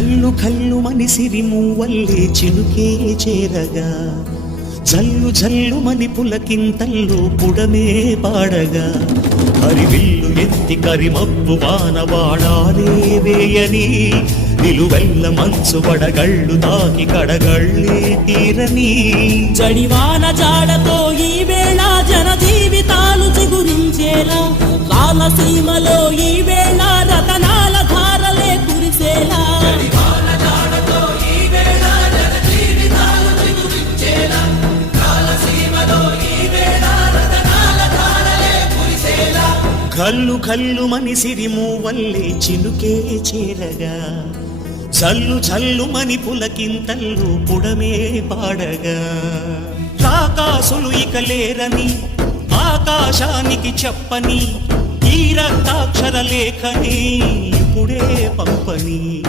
కళ్ళు కళ్ళు మని సిరిమూవల్లే చినుకే చేరగా. జల్లు జల్లు మని పులకింతల్లు పుడమే పాడగా. హరివిల్లు ఎత్తి కరిమప్పు వానవాడాలే వేయని. నిలువెల్ల మంచు వడగళ్ళు తాకి కడగళ్ళే తీరని. జడివాన జాడతో ఈ వేళ జన జీవితాలు చిగురించేలా. కాలసీమలో ఈ వేళ కల్లు కల్లు మని సిరిమూవల్లే చినుకే చేరగా. చల్లు చల్లు మని పులకింతల్లు పుడమే పాడగా. రాకాసులు ఇక లేరని ఆకాశానికి చెప్పని ఈ రక్తాక్షర లేఖని ఇప్పుడే పంపని.